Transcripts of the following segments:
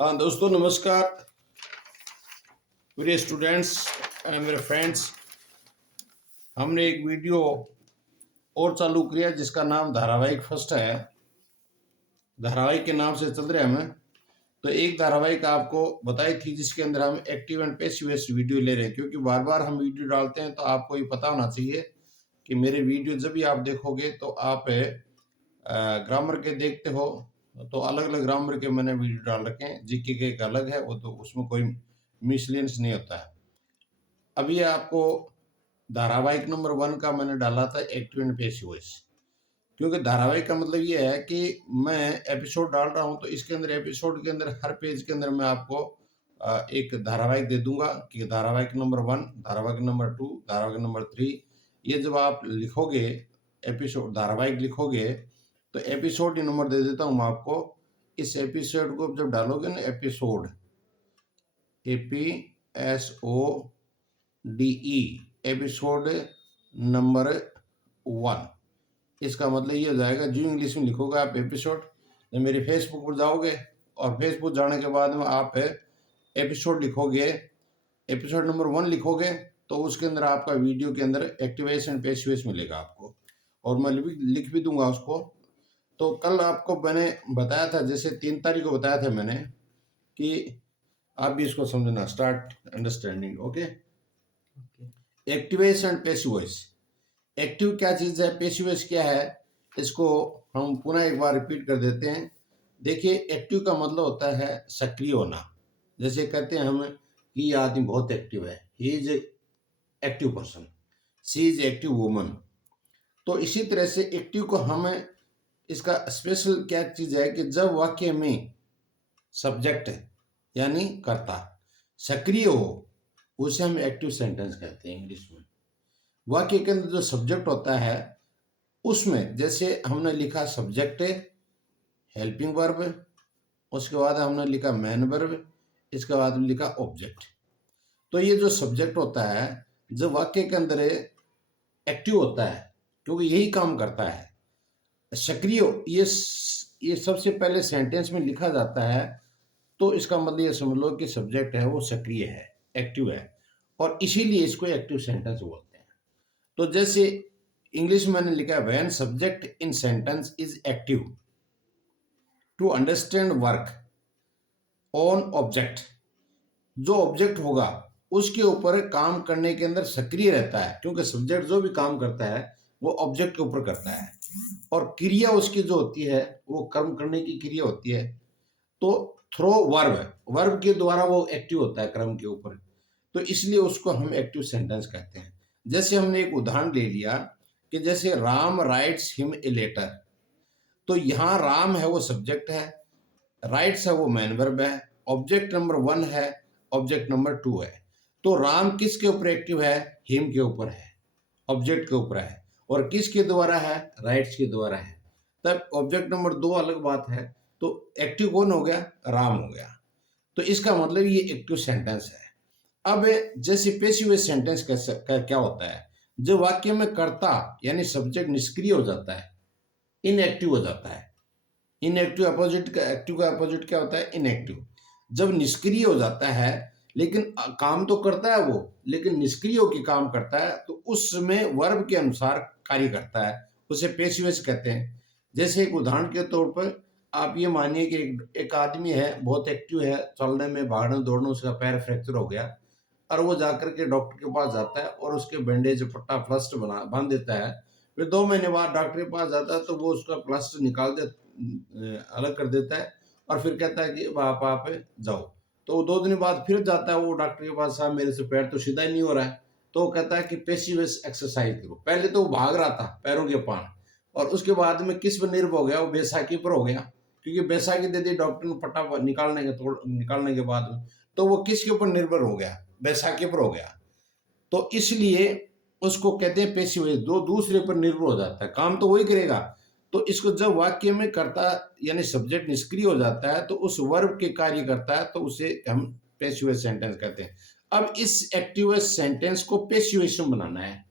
हाँ दोस्तों, नमस्कार। प्रिय स्टूडेंट्स एंड मेरे फ्रेंड्स, हमने एक वीडियो और चालू किया जिसका नाम धारावाहिक फर्स्ट है। धारावाहिक के नाम से चल रहे हैं हमें। तो एक धारावाहिक आपको बताई थी जिसके अंदर हम एक्टिव एंड पैसिव वीडियो ले रहे हैं, क्योंकि बार बार हम वीडियो डालते हैं तो आपको ये पता होना चाहिए कि मेरे वीडियो जब भी आप देखोगे तो आप ग्रामर के देखते हो तो अलग अलग ग्रामर के मैंने वीडियो डाल रखे हैं। जीके के एक अलग है, वो तो उसमें कोई मिसलियंस नहीं होता है। अभी आपको धारावाहिक नंबर 1 का मैंने डाला था एक्टिव एंड पैसिव वॉइस, क्योंकि धारावाहिक का मतलब ये है कि मैं एपिसोड डाल रहा हूँ तो इसके अंदर एपिसोड के अंदर हर पेज के अंदर मैं आपको एक धारावाहिक दे दूंगा कि धारावाहिक नंबर 1, धारावाहिक नंबर 2, धारावाहिक नंबर 3। ये जब आप लिखोगे एपिसोड धारावाहिक लिखोगे तो एपिसोड ही नंबर दे देता हूँ मैं आपको। इस एपिसोड को जब डालोगे ना, एपिसोड APSODE एपिसोड नंबर 1, इसका मतलब ये हो जाएगा जो इंग्लिश में लिखोगे आप एपिसोड, जब मेरे फेसबुक पर जाओगे और फेसबुक जाने के बाद में आप एपिसोड लिखोगे, एपिसोड नंबर 1 लिखोगे तो उसके अंदर आपका वीडियो के अंदर एक्टिवेशन एंड पैसिव मिलेगा आपको, और मैं लिख भी दूंगा उसको। तो कल आपको मैंने बताया था, जैसे 3 तारीख को बताया था मैंने कि आप भी इसको समझना, start understanding. Okay, activation and passive voice. Active क्या चीज़ है, पैसिव वॉइस क्या है, इसको हम पुनः एक बार रिपीट कर देते हैं। देखिए, एक्टिव का मतलब होता है सक्रिय होना। जैसे कहते हैं हम कि ये आदमी बहुत एक्टिव है, he is active person, she is active woman. तो इसी तरह से एक्टिव को हमें, इसका स्पेशल क्या चीज़ है कि जब वाक्य में सब्जेक्ट यानी कर्ता सक्रिय हो, उसे हम एक्टिव सेंटेंस कहते हैं इंग्लिश में। वाक्य के अंदर जो सब्जेक्ट होता है उसमें, जैसे हमने लिखा सब्जेक्ट हेल्पिंग वर्ब, उसके बाद हमने लिखा मैन वर्ब, इसके बाद लिखा ऑब्जेक्ट। तो ये जो सब्जेक्ट होता है जब वाक्य के अंदर एक्टिव होता है, क्योंकि यही काम करता है सक्रिय, ये सबसे पहले सेंटेंस में लिखा जाता है, तो इसका मतलब ये समझ लो कि सब्जेक्ट है वो सक्रिय है, एक्टिव है, और इसीलिए इसको एक्टिव सेंटेंस बोलते हैं। तो जैसे इंग्लिश में मैंने लिखा है when subject in sentence is active to understand work on object, जो ऑब्जेक्ट होगा उसके ऊपर काम करने के अंदर सक्रिय रहता है, क्योंकि सब्जेक्ट जो भी काम करता है वो ऑब्जेक्ट के ऊपर करता है, और क्रिया उसकी जो होती है वो कर्म करने की क्रिया होती है। तो थ्रो वर्ब, वर्ब के द्वारा वो एक्टिव होता है क्रम के ऊपर, तो इसलिए उसको हम एक्टिव सेंटेंस कहते हैं। जैसे हमने एक उदाहरण ले लिया कि जैसे Ram writes him a letter, तो यहाँ राम है वो सब्जेक्ट है, राइट्स है वो मैन वर्ब है, ऑब्जेक्ट नंबर 1 है, ऑब्जेक्ट नंबर 2 है। तो राम किसके ऊपर एक्टिव है, हिम के ऊपर है, ऑब्जेक्ट के ऊपर है, और किसके द्वारा है, राइट्स के द्वारा है। तब ऑब्जेक्ट नंबर 2 अलग बात है, तो एक्टिव कौन हो गया, राम हो गया। तो इसका मतलब ये एक्टिव सेंटेंस है। अब जैसे पैसिव सेंटेंस का क्या होता है, जो वाक्य में कर्ता यानी सब्जेक्ट निष्क्रिय हो जाता है, इनएक्टिव हो जाता है। इनएक्टिव अपोजिट का, एक्टिव का अपोजिट क्या होता है, इनएक्टिव। जब निष्क्रिय हो जाता है, लेकिन काम तो करता है वो, लेकिन निष्क्रिय होकर काम करता है, तो उसमें वर्ब के अनुसार कार्य करता है, उसे पैसिव कहते हैं। जैसे एक उदाहरण के तौर पर आप ये मानिए कि एक आदमी है, बहुत एक्टिव है, चलने में, भागने दौड़ने, उसका पैर फ्रैक्चर हो गया, और वो जाकर के डॉक्टर के पास जाता है और उसके बैंडेज पट्टा प्लास्टर बांध देता है। फिर 2 महीने बाद डॉक्टर के पास जाता है तो वो उसका प्लास्टर निकाल दे, अलग कर देता है, और फिर कहता है कि आप जाओ। तो वो 2 दिन बाद फिर जाता है वो डॉक्टर के पास, साहब मेरे से पैर तो सीधा ही नहीं हो रहा है। तो वो कहता है कि पेशिव एक्सरसाइज करो। पहले तो वो भाग रहा था पैरों के पान, और उसके बाद में किस पर निर्भर हो गया, वो बैसाखी पर हो गया, क्योंकि बैसाखी दे दी डॉक्टर ने पट्टा निकालने के बाद में, तो वो किसके ऊपर निर्भर हो गया, बैसाखी पर हो गया। तो इसलिए उसको कहते हैं पेशिव, दो दूसरे पर निर्भर हो जाता है, काम तो वही करेगा। तो इसको जब वाक्य में कर्ता यानी सब्जेक्ट निष्क्रिय हो जाता है तो उस वर्ब के कार्य करता है, तो उसे हम पैसिव सेंटेंस कहते हैं। अब इस एक्टिव सेंटेंस को पैसिव बनाना है,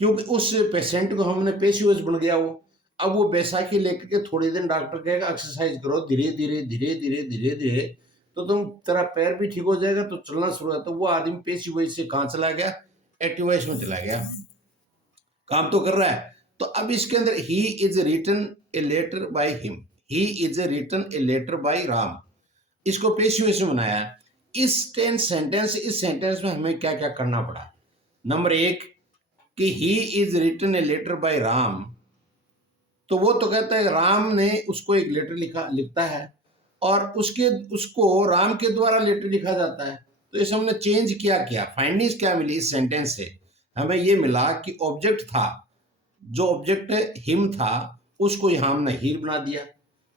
क्योंकि उस पेशेंट को हमने पैसिव बन गया वो। अब वो बैसाखी लेकर के थोड़े दिन डॉक्टर कहेगा एक्सरसाइज करो धीरे धीरे धीरे धीरे धीरे धीरे, तो तुम तेरा पैर भी ठीक हो जाएगा, तो चलना शुरू है। तो वो आदमी पेशी वॉइस से कहाँ चला गया, एक्टिव वॉइस में चला गया, काम तो कर रहा है। तो अब इसके अंदर he is written a letter by him, he is written a letter by Ram, इसको पेशी वॉइस में बनाया। इस सेंटेंस में हमें क्या क्या करना पड़ा। नंबर एक कि he is written a letter by Ram, तो वो तो कहता है राम ने उसको एक लेटर लिखता है और उसको राम के द्वारा लेटर लिखा जाता है। तो इसे हमने चेंज क्या फाइंडिंग्स क्या मिली इस सेंटेंस से, हमें ये मिला कि ऑब्जेक्ट था, जो ऑब्जेक्ट हिम था उसको यहां हमने ही बना दिया।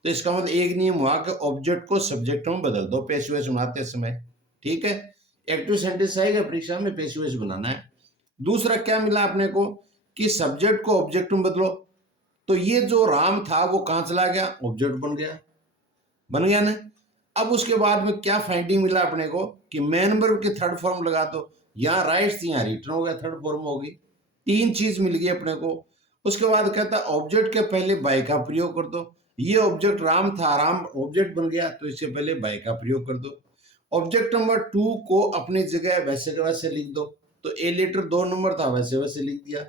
तो इसका मतलब एक नियम हुआ कि ऑब्जेक्ट को सब्जेक्ट में बदल दो पैसिव वॉइस बनाते समय, ठीक है। एक्टिव सेंटेंस आएगा परीक्षा में, पैसिव वॉइस बनाना है। दूसरा क्या मिला अपने को कि सब्जेक्ट को ऑब्जेक्ट में बदलो, तो ये जो राम था वो कहां चला गया, ऑब्जेक्ट बन गया ना। अब उसके बाद में क्या फाइंडिंग मिला अपने को कि मेन वर्ब के थर्ड फॉर्म लगा दो, यहाँ राइट्स यहाँ रिटर्न हो गया, थर्ड फॉर्म होगी। तीन चीज मिल गई अपने को। उसके बाद कहता ऑब्जेक्ट के पहले बाय का प्रयोग कर दो, ये ऑब्जेक्ट राम था, राम ऑब्जेक्ट बन गया, तो इससे पहले बाय का प्रयोग कर दो। ऑब्जेक्ट नंबर 2 को अपनी जगह वैसे के वैसे लिख दो, तो ए लेटर 2 नंबर था वैसे वैसे लिख दिया।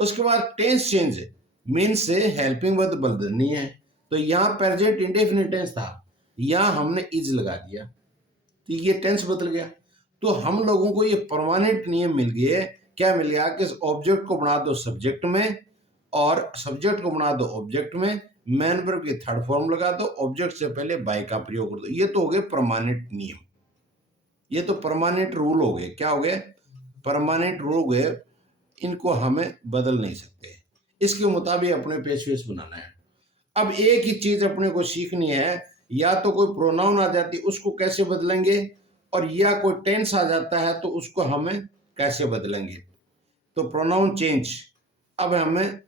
उसके बाद टेंस चेंज मीन से हेल्पिंग वर्ब बदलनी है, तो यहाँ प्रेजेंट इंडेफिनिट टेंस था, यहाँ हमने इज लगा दिया, तो ये टेंस बदल गया। तो हम लोगों को ये परमानेंट नियम मिल गए। क्या मिल गया कि ऑब्जेक्ट को बना दो सब्जेक्ट में और सब्जेक्ट को बना दो ऑब्जेक्ट में, मेन वर्ब के थर्ड फॉर्म लगा दो, ऑब्जेक्ट से पहले बाय का प्रयोग कर दो। ये तो हो गए परमानेंट नियम, ये तो परमानेंट रूल हो गए। क्या हो गए, परमानेंट रूल हो गए, इनको हमें बदल नहीं सकते, इसके मुताबिक अपने पेशवेश बनाना है। अब एक ही चीज अपने को सीखनी है, या तो कोई प्रोनाउन आ जाती उसको कैसे बदलेंगे, और या कोई टेंस आ जाता है तो उसको हमें कैसे बदलेंगे। तो प्रोनाउन चेंज, अब हमें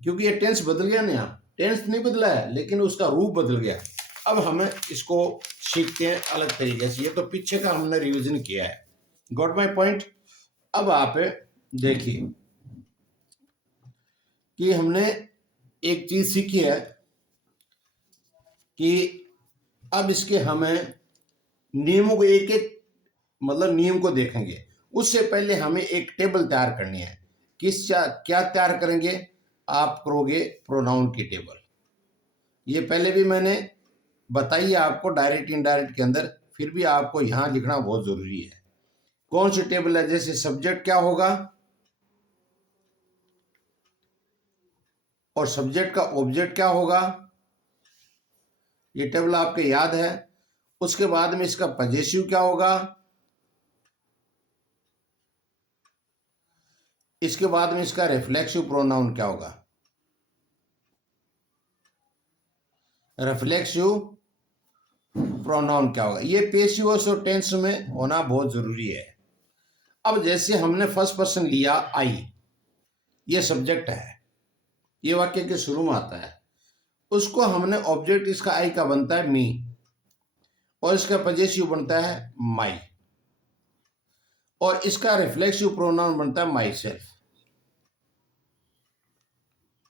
क्योंकि ये टेंस बदल गया ना, टेंस नहीं बदला है लेकिन उसका रूप बदल गया, अब हमें इसको सीखते हैं अलग तरीके से। ये तो पीछे का हमने रिवीजन किया है, गॉट माय पॉइंट। अब आप देखिए कि हमने एक चीज सीखी है कि अब इसके हमें नियमों को एक एक मतलब नियम को देखेंगे। उससे पहले हमें एक टेबल तैयार करनी है। क्या तैयार करेंगे, आप करोगे प्रोनाउन की टेबल। ये पहले भी मैंने बताई है आपको डायरेक्ट इनडायरेक्ट के अंदर, फिर भी आपको यहां लिखना बहुत जरूरी है। कौन सी टेबल है, जैसे सब्जेक्ट क्या होगा और सब्जेक्ट का ऑब्जेक्ट क्या होगा, ये टेबल आपके याद है। उसके बाद में इसका पजेसिव क्या होगा, इसके बाद में इसका रिफ्लेक्सिव प्रोनाउन क्या होगा, रिफ्लेक्सिव प्रोनाउन क्या होगा। ये पेसिव और टेंस में होना बहुत जरूरी है। अब जैसे हमने फर्स्ट पर्सन लिया आई, ये सब्जेक्ट है, ये वाक्य के शुरू में आता है, उसको हमने ऑब्जेक्ट इसका आई का बनता है मी, और इसका पजेसिव बनता है माई, और इसका रिफ्लेक्सिव प्रोनाउन बनता है माई सेल्फ।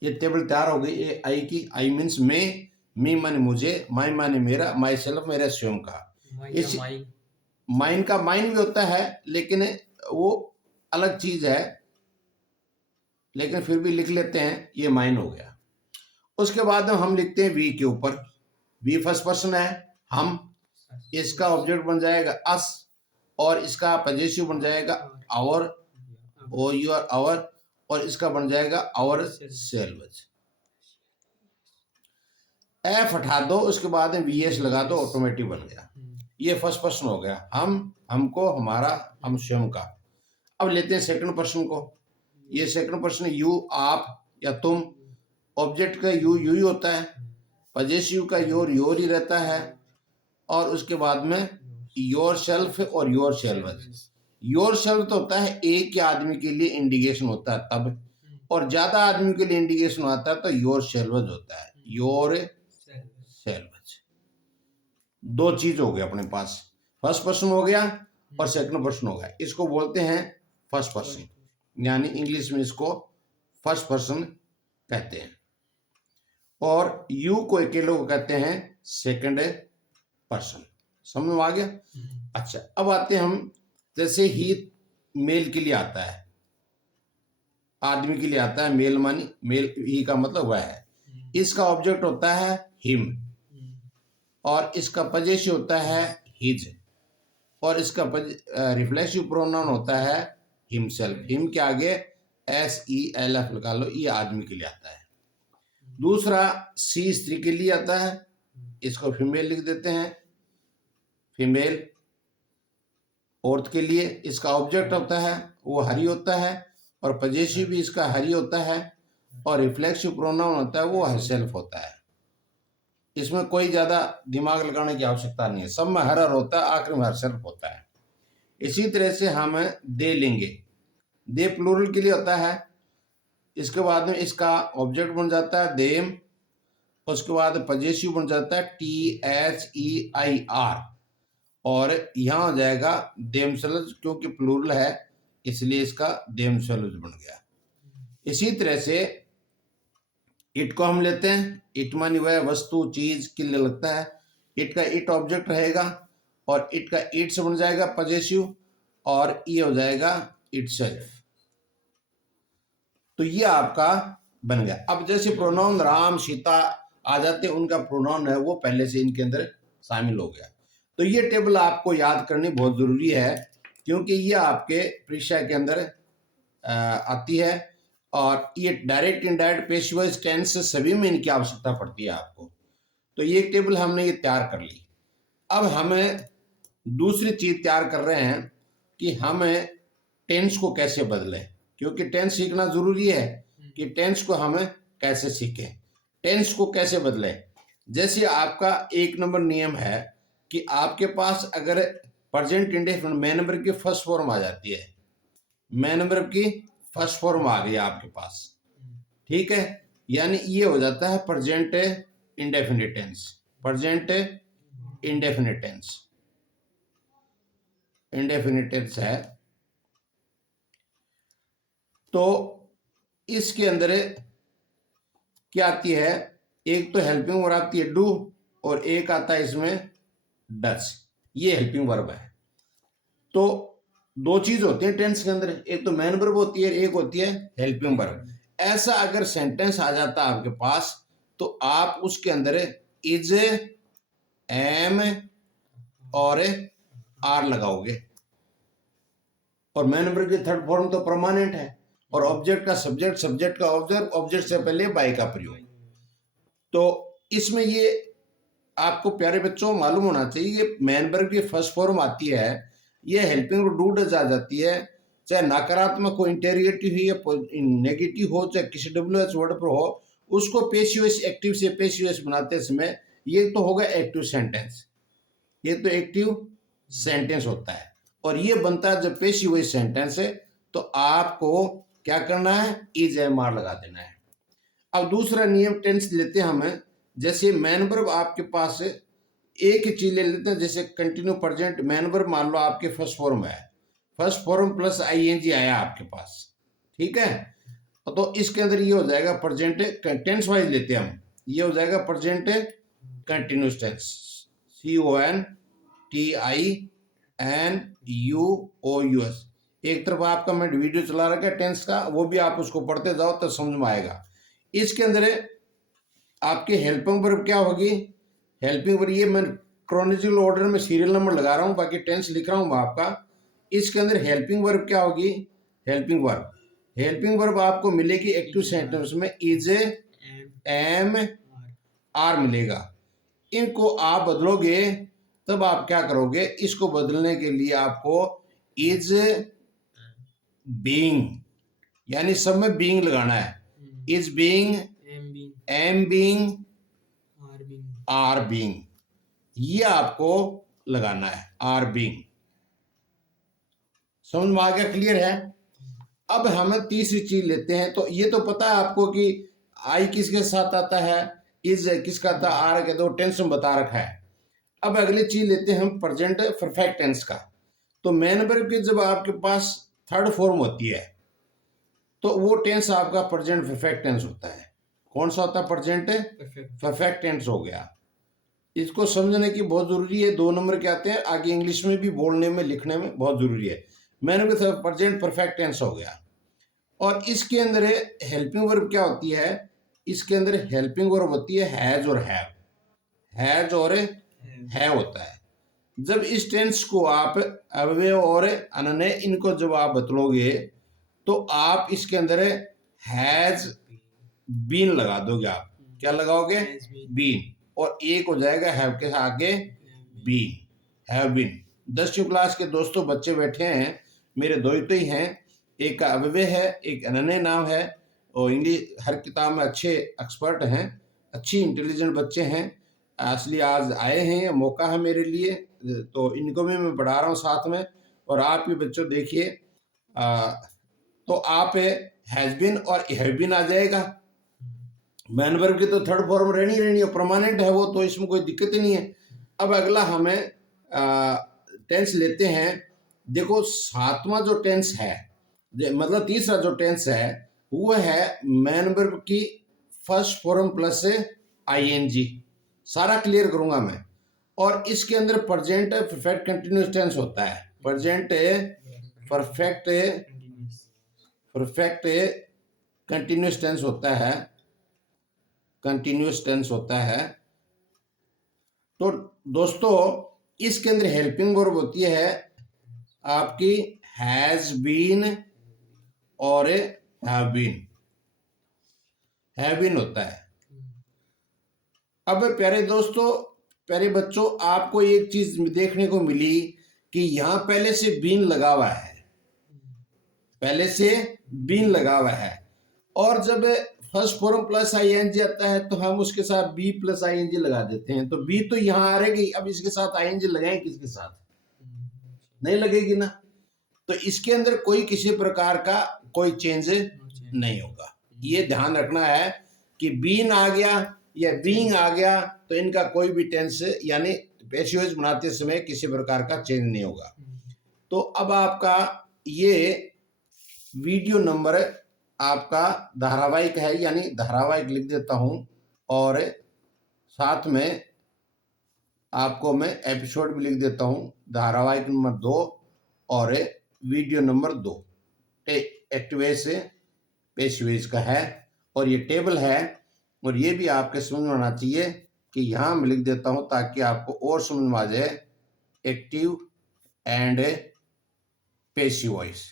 ये टेबल तैयार हो गई ये आई की। आई मीन्स मैं, मी माने मुझे, माई माने मेरा, माई सेल्फ मेरा स्वयं का। इस माइन का माइन भी होता है लेकिन वो अलग चीज है, लेकिन फिर भी लिख लेते हैं, ये माइन हो गया। उसके बाद में हम लिखते हैं वी के ऊपर, वी फर्स्ट पर्सन है हम, इसका ऑब्जेक्ट बन जाएगा अस, और इसका पजेसिव बन जाएगा आवर, और योर आवर, और इसका बन जाएगा आवर सेल्व्स। एफ हटा दो, उसके बाद में वी एस लगा दो, ऑटोमेटिक बन गया। ये फर्स्ट पर्सन हो गया, हम, हमको, हमारा, हम स्वयं का। अब लेते हैं सेकंड पर्सन को। ये सेकंड पर्सन यू, आप या तुम, ऑब्जेक्ट का यू ही होता है, पजेसिव का योर ही रहता है, और उसके बाद में योर सेल्फ और योर सेल्व्स। योर सेल्फ तो होता है एक ही आदमी के लिए इंडिकेशन होता है तब, और ज्यादा आदमी के लिए इंडिकेशन आता है तो योर सेल्व्स होता है, योर सेल्व्स। दो चीज हो गए अपने पास, फर्स्ट पर्सन हो गया और सेकंड पर्सन हो गया। इसको बोलते हैं फर्स्ट पर्सन, यानी इंग्लिश में इसको फर्स्ट पर्सन कहते हैं। और यू को अकेले को कहते हैं सेकंड पर्सन। समझ में आ गया? अच्छा, अब आते हैं हम, जैसे ही मेल के लिए आता है, आदमी के लिए आता है, मेल मानी मेल, ही का मतलब वह है। इसका ऑब्जेक्ट होता है हिम, और इसका पजेसिव होता है हिज, और इसका रिफ्लेक्सिव प्रोनाउन होता है हिमसेल्फ। हिम के आगे SELF लगा लो, ये आदमी के लिए आता है। दूसरा सी स्त्री के लिए आता है, इसको फीमेल लिख देते हैं, फीमेल। औरत के लिए इसका ऑब्जेक्ट होता है वो हरी होता है, और पजेसिव भी इसका हरी होता है, और रिफ्लेक्सिव प्रोनाउन होता है वो हरसेल्फ होता है। इसमें कोई ज़्यादा दिमाग लगाने की आवश्यकता नहीं है, सब में हर होता है, आखिर में हरसेल्फ होता है। इसी तरह से हम दे लेंगे, दे प्लूरल के लिए होता है, इसके बाद में इसका ऑब्जेक्ट बन जाता है देम, उसके बाद पजेसिव बन जाता है THEIR, और यहाँ हो जाएगा देमसेल्व्स, क्योंकि प्लूरल है इसलिए इसका देमसेल्व्स बन गया। इसी तरह से इट को हम लेते हैं, इट मानी वह वस्तु चीज के लिए लगता है, इट का इट ऑब्जेक्ट रहेगा, और इट का इट से बन जाएगा पजेसिव, और ये हो जाएगा इटसेल्फ। तो ये आपका बन गया। अब जैसे प्रोनाउन राम सीता आ जाते हैं, उनका प्रोनाउन है वो पहले से इनके अंदर शामिल हो गया। तो ये टेबल आपको याद करनी बहुत जरूरी है, क्योंकि ये आपके परीक्षा के अंदर आती है, और ये डायरेक्ट इनडायरेक्ट पेशिश वॉइस टेंस सभी में इनकी आवश्यकता पड़ती है आपको। तो ये टेबल हमने ये तैयार कर ली। अब हमें दूसरी चीज तैयार कर रहे हैं कि हमें टेंस को कैसे बदलें, क्योंकि टेंस सीखना जरूरी है कि टेंस को हमें कैसे सीखें, टेंस को कैसे बदलें। जैसे आपका 1 नंबर नियम है कि आपके पास अगर प्रेजेंट इंडेफिनिट मैन नंबर की फर्स्ट फॉर्म आ जाती है, मैन नंबर की फर्स्ट फॉर्म आ गई आपके पास, ठीक है, यानी ये हो जाता है present indefinite tense, present indefinite tense, indefinite tense है। तो इसके अंदर क्या आती है, एक तो हेल्पिंग वर्ब आती है डू, और एक आता है इसमें डस, ये हेल्पिंग वर्ब है। तो दो चीज होती है टेंस के अंदर, एक तो मेन वर्ब होती है, एक होती है हेल्पिंग वर्ब। ऐसा अगर सेंटेंस आ जाता है आपके पास, तो आप उसके अंदर इज, एम और आर लगाओगे, और मेन वर्ब की थर्ड फॉर्म तो परमानेंट है, और ऑब्जेक्ट का सब्जेक्ट, सब्जेक्ट का ऑब्जेक्ट, ऑब्जेक्ट से पहले बाय का प्रयोग। तो इसमें ये आपको प्यारे बच्चों मालूम होना चाहिए कि मेन वर्ब की फर्स्ट फॉर्म आती है, ये हेल्पिंग डू डज आ जाती है, चाहे नकारात्मक हो, इंटेरोगेटिव हो या नेगेटिव हो, चाहे किसी WH वर्ड पर हो, उसको पेसिव एक्टिव से पेसिव बनाते समय ये तो होगा एक्टिव सेंटेंस, ये तो एक्टिव सेंटेंस होता है, और ये बनता है जब पेसिव सेंटेंस है, तो आपको क्या करना है, इज एम आर लगा देना है। अब दूसरा नियम टेंस लेते हैं हमें, जैसे मैन वर्ब आपके पास एक ही चीज ले लेते हैं, जैसे कंटिन्यू प्रेजेंट मैन वर्ब मान लो आपके फर्स्ट फॉर्म है, फर्स्ट फॉर्म प्लस ING आया आपके पास, ठीक है, तो इसके अंदर ये हो जाएगा प्रेजेंट टेंस वाइज लेते हैं हम, ये हो जाएगा प्रेजेंट कंटिन्यूस टेंस, CONTINUOUS। एक तरफ आपका मैं वीडियो चला रखा है टेंस का, वो भी आप उसको पढ़ते जाओ तो समझ में आएगा। इसके अंदर आपके हेल्पिंग वर्ब क्या होगी, हेल्पिंग वर्ब, ये मैं क्रोनोलॉजिकल ऑर्डर में सीरियल नंबर लगा रहा हूँ, बाकी टेंस लिख रहा हूँ आपका। इसके अंदर हेल्पिंग वर्ब क्या होगी, हेल्पिंग वर्ब, हेल्पिंग वर्ब आपको मिलेगी एक्टिव सेंटेंस में इज, एम, आर मिलेगा। इनको आप बदलोगे तब आप क्या करोगे, इसको बदलने के लिए आपको इज बीइंग, यानी सब में बीइंग लगाना है, is being, am being, are being, ये आपको लगाना है, आर बीइंग। समझ में आ गया, क्लियर है? अब हम तीसरी चीज लेते हैं, तो ये तो पता है आपको कि आई किसके साथ आता है, इज किसका आता है, आर के, दो टेंस में बता रखा है। अब अगली चीज लेते हैं हम प्रेजेंट परफेक्ट टेंस का। तो मेन वर्ब की जब आपके पास थर्ड फॉर्म होती है, तो वो टेंस आपका प्रेजेंट परफेक्ट टेंस होता है, कौन सा होता है प्रेजेंट? परफेक्ट टेंस हो गया। इसको समझने की बहुत जरूरी है। 2 नंबर के आते हैं आगे, इंग्लिश में भी बोलने में लिखने में बहुत जरूरी है। मैंने भी प्रेजेंट परफेक्ट टेंस हो गया। और इसके अंदर हेल्पिंग वर्ब क्या होती है? इसके अंदर हेल्पिंग वर्ब होती है हैज और हैज और है होता है। जब इस टेंस को आप अव्यय और अनन्य इनको जब आप बतलोगे तो आप इसके अंदर हैज बीन लगा दोगे। आप क्या लगाओगे? बीन। और एक हो जाएगा हैव के आगे बीन, हैव बीन। 10वीं क्लास के दोस्तों बच्चे बैठे हैं, मेरे दो ही हैं, एक का अव्यय है, एक अनन्य नाम है। और इंग्लिश हर किताब में अच्छे एक्सपर्ट हैं, अच्छी इंटेलिजेंट बच्चे हैं। असली आज आए हैं, मौका है मेरे लिए, तो इनको भी मैं पढ़ा रहा हूँ साथ में। और आप भी बच्चों देखिए, तो आप हैज बीन और हैव बीन आ जाएगा। मैन वर्ब की तो थर्ड फॉर्म रहनी है, परमानेंट है वो, तो इसमें कोई दिक्कत ही नहीं है। अब अगला हमें टेंस लेते हैं। देखो 7वां जो टेंस है, मतलब तीसरा जो टेंस है, वो है मैन वर्ब की फर्स्ट फॉर्म प्लस आईएनजी। सारा क्लियर करूंगा मैं। और इसके अंदर प्रेजेंट परफेक्ट कंटिन्यूअस टेंस होता है। प्रेजेंट परफेक्ट कंटिन्यूअस टेंस होता है, कंटिन्यूअस टेंस होता है। तो दोस्तों इसके अंदर हेल्पिंग वर्ब होती है आपकी हैज बीन और हैव बीन होता है। अब प्यारे दोस्तों, प्यारे बच्चों, आपको एक चीज देखने को मिली कि यहां पहले से बीन लगा हुआ है, पहले से बीन लगा हुआ है। और जब फर्स्ट फॉर्म प्लस आईएनजी आता है तो हम उसके साथ बी प्लस आईएनजी लगा देते हैं। तो बी तो यहाँ आ रहेगी, अब इसके साथ आईएनजी लगाएं किसके साथ? नहीं लगेगी ना। तो इसके अंदर कोई किसी प्रकार का कोई चेंज नहीं होगा। ये ध्यान रखना है कि बीन आ गया या बीइंग आ गया तो इनका कोई भी टेंस यानी पैसिव बनाते समय किसी प्रकार का चेंज नहीं होगा। तो अब आपका ये वीडियो नंबर आपका धारावाहिक है, यानी धारावाहिक लिख देता हूं, और साथ में आपको मैं एपिसोड भी लिख देता हूं। धारावाहिक नंबर 2 और वीडियो नंबर 2 एक्टिवेस पेशवेज का है, और ये टेबल है। और ये भी आपके समझ में आना चाहिए कि यहाँ मैं लिख देता हूँ ताकि आपको और समझ में आ जाए। Active and passive voice,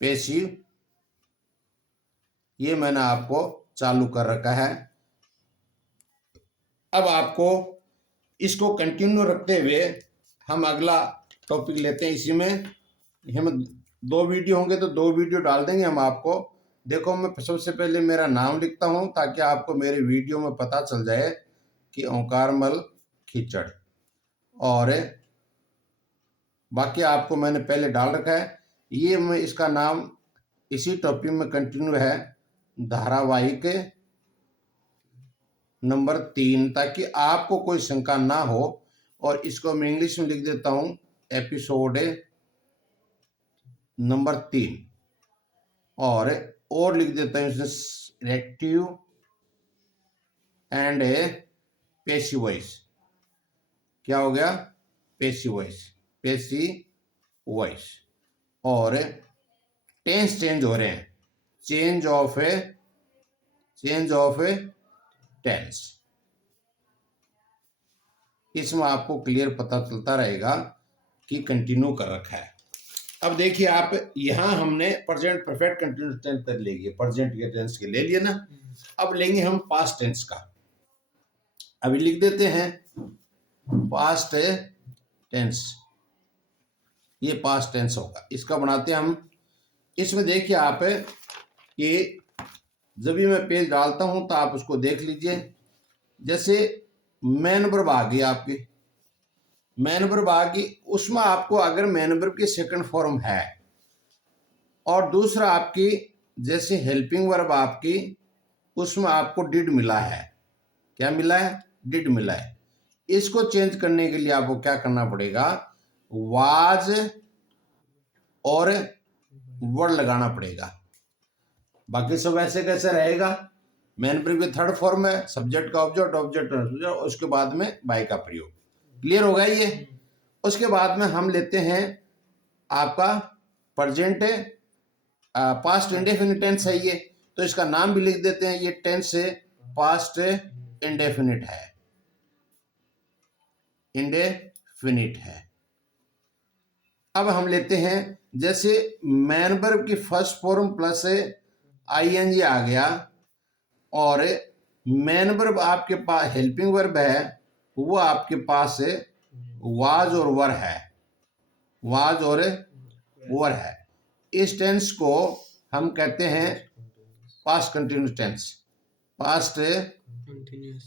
passive, ये मैंने आपको चालू कर रखा है। अब आपको इसको कंटिन्यू रखते हुए हम अगला टॉपिक लेते हैं। इसी में हम 2 वीडियो होंगे तो 2 वीडियो डाल देंगे हम आपको। देखो मैं सबसे पहले मेरा नाम लिखता हूं ताकि आपको मेरे वीडियो में पता चल जाए कि ओंकारमल खिचड़, और बाकी आपको मैंने पहले डाल रखा है। ये मैं इसका नाम इसी टॉपिक में कंटिन्यू है, धारावाहिक नंबर 3, ताकि आपको कोई शंका ना हो। और इसको मैं इंग्लिश में लिख देता हूं एपिसोड नंबर 3, और लिख देता हूं इसमें एक्टिव एंड पेसिव वॉइस। क्या हो गया? Passive voice, passive voice. और टेंस चेंज हो रहे हैं, चेंज ऑफ टेंस। इसमें आपको क्लियर पता चलता रहेगा कि कंटिन्यू कर रखा है। अब देखिए आप, यहां हमने प्रेजेंट परफेक्ट कंटिन्यूअस टेंस तक ले लिए, प्रेजेंट के टेंस के ले लिए ना। अब लेंगे हम पास्ट टेंस का। अभी लिख देते हैं पास्ट टेंस, ये पास्ट टेंस होगा, इसका बनाते हैं हम। इसमें देखिए आप कि जब भी मैं पेज डालता हूं तो आप उसको देख लीजिए। जैसे मैन वर्ब आ गई आपकी, मैन वर्ब आ गई, उसमें आपको अगर मैन वर्ब की सेकंड फॉर्म है, और दूसरा आपकी जैसे हेल्पिंग वर्ब आपकी, उसमें आपको डिड मिला है। क्या मिला है? डिड मिला है। इसको चेंज करने के लिए आपको क्या करना पड़ेगा? वाज और वर्ड लगाना पड़ेगा। बाकी सब ऐसे कैसे रहेगा? मैन वर्ब की थर्ड फॉर्म है, सब्जेक्ट का ऑब्जेक्ट, ऑब्जेक्ट का सब्जेक्ट, उसके बाद में बाय का प्रयोग। क्लियर होगा ये। उसके बाद में हम लेते हैं आपका प्रेजेंट पास्ट इंडेफिनिट टेंस है ये, तो इसका नाम भी लिख देते हैं, ये टेंस पास्ट इंडेफिनिट है, इंडेफिनिट है। अब हम लेते हैं जैसे मैन वर्ब की फर्स्ट फॉर्म प्लस आईएनजी आ गया, और मैन वर्ब आपके पास हेल्पिंग वर्ब है, वो आपके पास वाज और वर है, वाज और वर है। इस टेंस को हम कहते हैं past continuous tense, past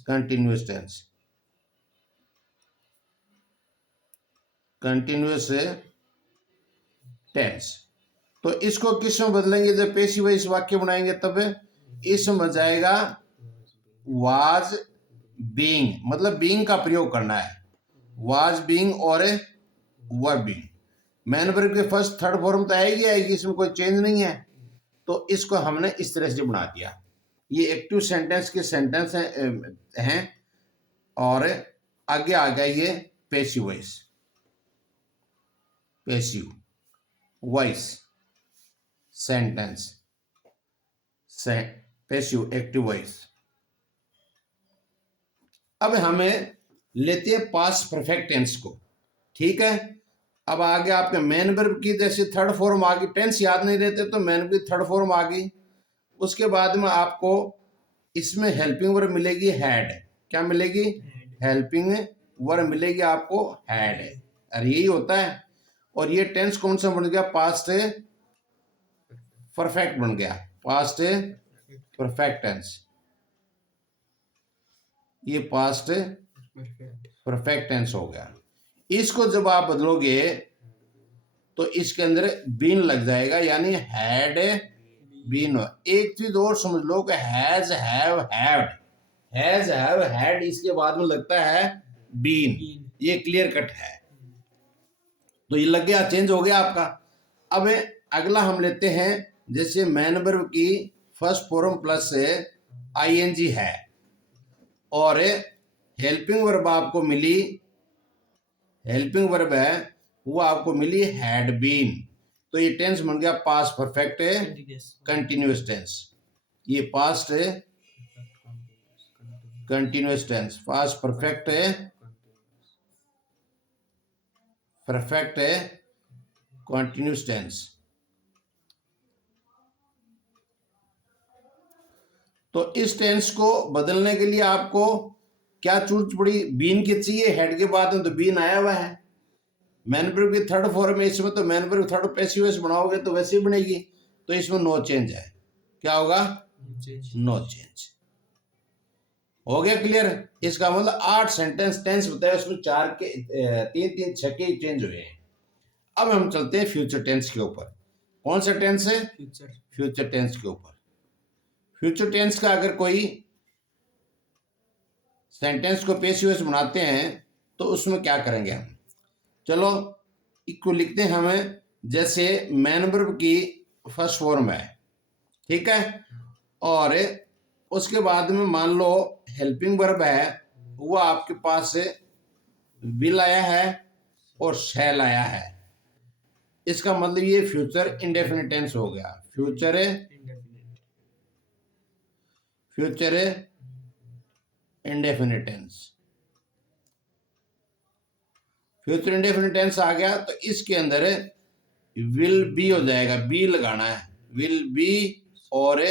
continuous tense, continuous tense. तो इसको किस में बदलेंगे, जब पेशी वाइज वाक्य बनाएंगे तब इसमें बन जाएगा वाज बीइंग, मतलब बीइंग का प्रयोग करना है, वाज बीइंग और वर बीइंग। मैन वर्ब के फर्स्ट थर्ड फॉर्म तो आएगी आएगी, इसमें कोई चेंज नहीं है, तो इसको हमने इस तरह से बना दिया। ये एक्टिव सेंटेंस के सेंटेंस हैं और आगे आ गया ये passive voice, passive voice sentence, passive active voice. अब हमें लेते हैं पास्ट परफेक्ट टेंस को, ठीक है। अब आगे आपके मैन वर्ब की जैसे थर्ड फॉर्म आ गई, टेंस याद नहीं रहते तो मैन वर्ब की थर्ड फॉर्म आ गई। उसके बाद में आपको इसमें हेल्पिंग वर्ब मिलेगी हैड, क्या मिलेगी, हेल्पिंग वर्ब मिलेगी आपको हैड, अरे यही होता है। और ये टेंस कौन सा बन गया, पास्ट परफेक्ट बन गया, पास्ट परफेक्ट टेंस, ये पास्ट परफेक्ट टेंस हो गया। इसको जब आप बदलोगे तो इसके अंदर बीन लग जाएगा, यानी हैड बीन। एक चीज और समझ लो कि has have had, has have had इसके बाद में लगता है बीन, ये क्लियर कट है, तो ये लग गया, चेंज हो गया आपका। अब अगला हम लेते हैं जैसे मैन वर्ब की फर्स्ट फॉर्म प्लस आईएनजी है और हेल्पिंग वर्ब आपको मिली, हेल्पिंग वर्ब है वो आपको मिली हैड बीन, तो ये टेंस बन गया पास्ट परफेक्ट कंटिन्यूअस टेंस, ये past continuous tense, past perfect perfect continuous tense. तो इस टेंस को बदलने के लिए आपको क्या चूज पड़ी, बीन की चाहिए, हेड के बाद में तो बीन आया हुआ है। मैन वर्ब की थर्ड फॉर्म है इसमें, तो man verb third passive voice बनाओगे तो वैसे ही बनेगी, तो इसमें नो चेंज है, क्या होगा, नो चेंज। हो गया क्लियर। इसका मतलब 8 सेंटेंस टेंस बताया, उसमें 4 के 3 6 के चेंज हुए हैं। अब हम चलते हैं फ्यूचर टेंस के ऊपर। कौन सा टेंस है, फ्यूचर टेंस के ऊपर। फ्यूचर टेंस का अगर कोई सेंटेंस को पैसिव वॉइस बनाते हैं तो उसमें क्या करेंगे हम, चलो इसको लिखते हैं हमें, जैसे मैन वर्ब की फर्स्ट फॉर्म है, ठीक है, और उसके बाद में मान लो हेल्पिंग वर्ब है, वो आपके पास विल आया है और शैल आया है, इसका मतलब ये फ्यूचर इंडेफिनिट टेंस हो गया, future indefinite tense. Future indefinite tense आ गया तो इसके अंदर विल बी हो जाएगा, बी लगाना है, विल बी और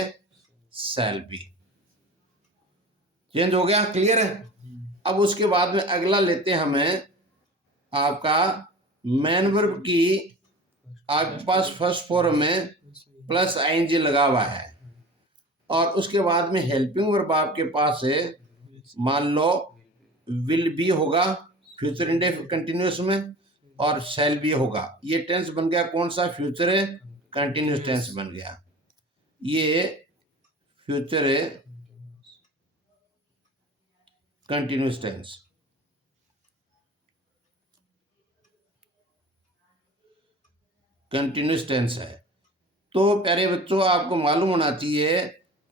शैल बी, चेंज हो गया, क्लियर है। अब उसके बाद में अगला लेते हैं हमें आपका मैन वर्ब की आपके पास फर्स्ट फॉर्म में प्लस आईएनजी लगा हुआ है और उसके बाद में हेल्पिंग वर्ब आपके पास है, मान लो विल बी होगा फ्यूचर इंडेफिनिट कंटिन्यूअस में और शैल बी होगा, ये टेंस बन गया कौन सा, फ्यूचर कंटिन्यूअस टेंस बन गया, ये future continuous tense. Continuous tense है। तो प्यारे बच्चों आपको मालूम होना चाहिए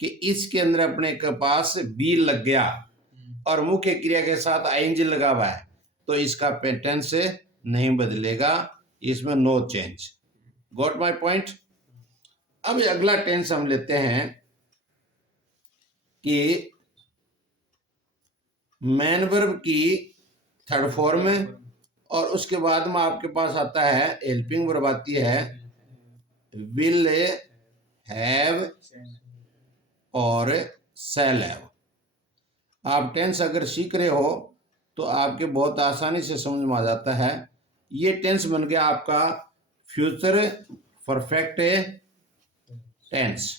कि इसके अंदर अपने के पास बी लग गया और मुख्य क्रिया के साथ आईएनजी लगा हुआ है, तो इसका टेंस नहीं बदलेगा, इसमें no change. Got my point. अब अगला टेंस हम लेते हैं कि मैन वर्ब की थर्ड फॉर्म है और उसके बाद में आपके पास आता है हेल्पिंग वर्ब आती है विल, हैव और शैल हैव। आप टेंस अगर सीख रहे हो तो आपके बहुत आसानी से समझ में आ जाता है। ये टेंस बन गया आपका फ्यूचर परफेक्ट टेंस।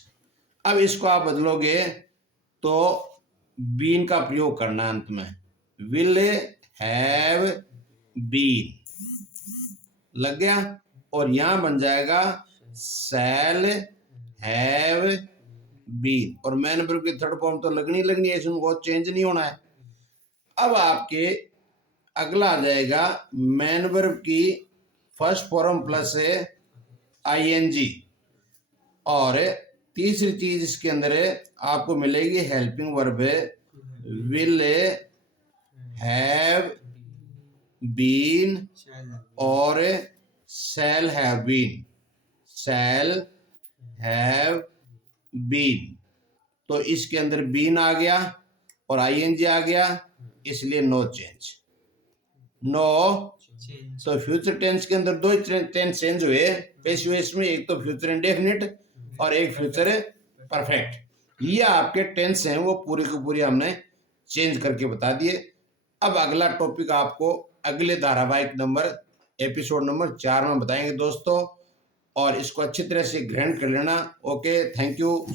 अब इसको आप बदलोगे तो बीन का प्रयोग करना अंत में, विल हैव बीन लग गया और यहां बन जाएगा शैल हैव बीन, और मैन वर्ब की थर्ड फॉर्म तो लगनी है, इसमें बहुत चेंज नहीं होना है। अब आपके अगला आ जाएगा मैन वर्ब की फर्स्ट फॉर्म प्लस आईएनजी, और तीसरी चीज इसके अंदर आपको मिलेगी helping verb will have been और shall have been, shall have been. तो इसके अंदर बीन आ गया और आईएनजी आ गया, इसलिए नो चेंज, नो। तो फ्यूचर टेंस के अंदर दो टेंस चेंज हुए पेश वॉइस में, एक तो फ्यूचर इंडेफिनिट और एक फ्यूचर परफेक्ट। ये आपके टेंस हैं वो पूरे के पूरे हमने चेंज करके बता दिए। अब अगला टॉपिक आपको अगले धारावाहिक नंबर एपिसोड नंबर 4 में बताएंगे दोस्तों, और इसको अच्छी तरह से ग्रहण कर लेना। Okay, thank you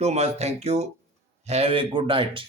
too much, thank you, have a good night.